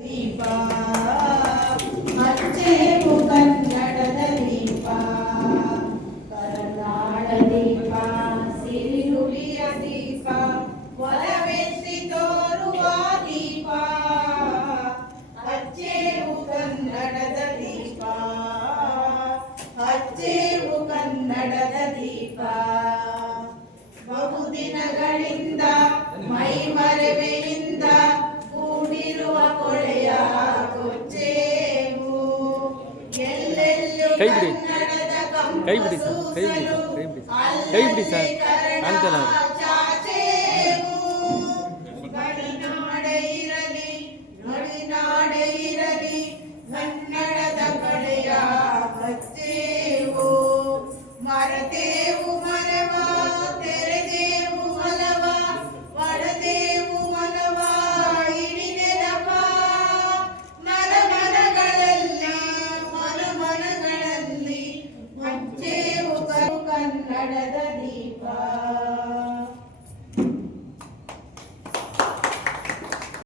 ದೀಪ ಹಚ್ಚೇವು ಕನ್ನಡದ ದೀಪ ಕರುನಾಡ ದೀಪ ಸಿರಿನುಡಿಯ ದೀಪ ಒಲವೆತ್ತಿ ತೋರುವ ದೀಪ ಹಚ್ಚೇವು ಕನ್ನಡದ ದೀಪ ಹಚ್ಚೇವು ಕನ್ನಡದ ದೀಪ ಬಹುದಿನಗಳಿಂದ ಮೈ ಮರೆವೆಯಿಂದ ಕೂಡಿರುವ ಕೊಳೆಯ ಕೊಚ್ಚೇವು ಎಲ್ಲೆಲ್ಲೂ ಕನ್ನಡದ ಕಂಪು ಸೂಸಲು ಅಲ್ಲಲ್ಲಿ ಕನ್ನಡ ಚಾಚೇವು ಗಡಿನಾಡೆ ಇರಲಿ ನುಡಿನಾಡೆ ಇರಲಿ ಕನ್ನಡದ ಕಡೆಯ ಹಚ್ಚೇವು ಮರೆತೇವು ಮರವ ತೆರೆದೇವು ಮಲವ ಒಡೆದೇವು ಮನವ ಇಡಿ ನೆನಪ ಮನಗಳಲ್ಲಿ ಮನಗಳಲ್ಲಿ ಹಚ್ಚೇವು ಕನ್ನಡದ ದೀಪ.